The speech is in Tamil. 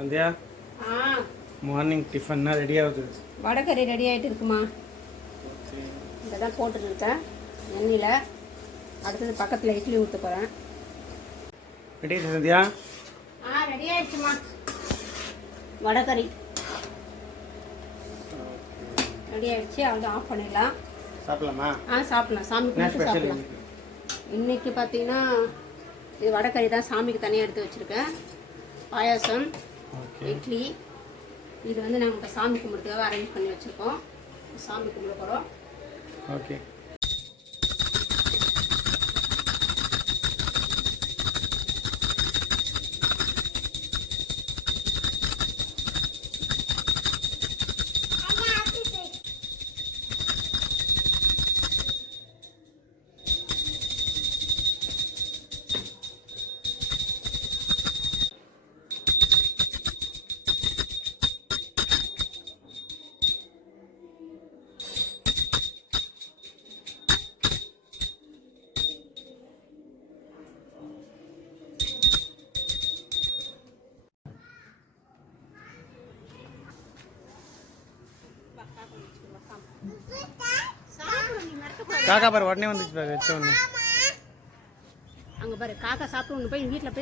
சந்தியா மார்னிங் டிஃபன்னா ரெடி ஆகுது. வடகறி ரெடி ஆகிட்டு இருக்குமா? இதை தான் போட்டுருக்கேன் எண்ணெயில். அடுத்தது பக்கத்தில் இட்லி ஊற்ற போகிறேன். ரெடி ஆகிடுச்சு சந்தியா? ரெடி ஆகிடுச்சுமா. வடகறி ரெடி ஆகிடுச்சு. அவ்வளோ ஆஃப் பண்ணிடலாம். சாப்பிடலாமா? சாப்பிடலாம். சாமி கும்பிட்டு சாப்பிடலாம். இன்றைக்கி பார்த்தீங்கன்னா இது வடகறி தான் சாமிக்கு தனியாக எடுத்து வச்சுருக்கேன். பாயாசம், இட்லி. இது வந்து நாங்கள் இப்போ சாமி கும்பிட்றதுக்காக அரேஞ்ச் பண்ணி வச்சுருக்கோம். சாமி கும்பிட போகிறோம். ஓகே. காக்கா பாரு உடனே வந்துச்சு பாரு. வச்ச உடனே அங்கே பாரு காக்கா சாப்பிட்டு ஒன்று போய் வீட்டில் போய்